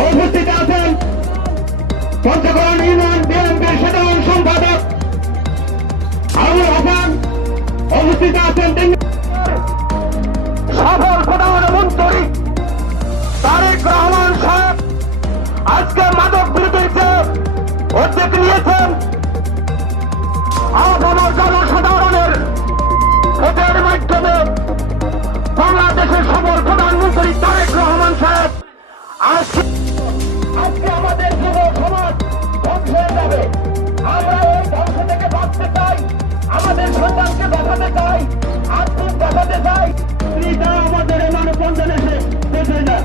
উপস্থিত আছেন পঞ্চগড় ইউনিয়ন বিএনপির সাধারণ সম্পাদক আবুল হাসান, উপস্থিত আছেন সফল প্রধানমন্ত্রী তারেক রহমান সাহেব আজকে মাদক বিরোধীতে উদ্যোগ নিয়েছেন। আপামর জনসাধারণের ভোটের মাধ্যমে বাংলাদেশের সফল প্রধানমন্ত্রী তারেক রহমান সাহেব আজকে আমাদের যুব সমাজ ধ্বংস হয়ে যাবে। আমরা এই ধ্বংস থেকে বাঁচতে চাই, আমাদের সন্তানকে বাঁচাতে চাই, আত্মীয় বাঁচাতে চাই। আমাদের এই মানববন্ধন এসে দেখে না।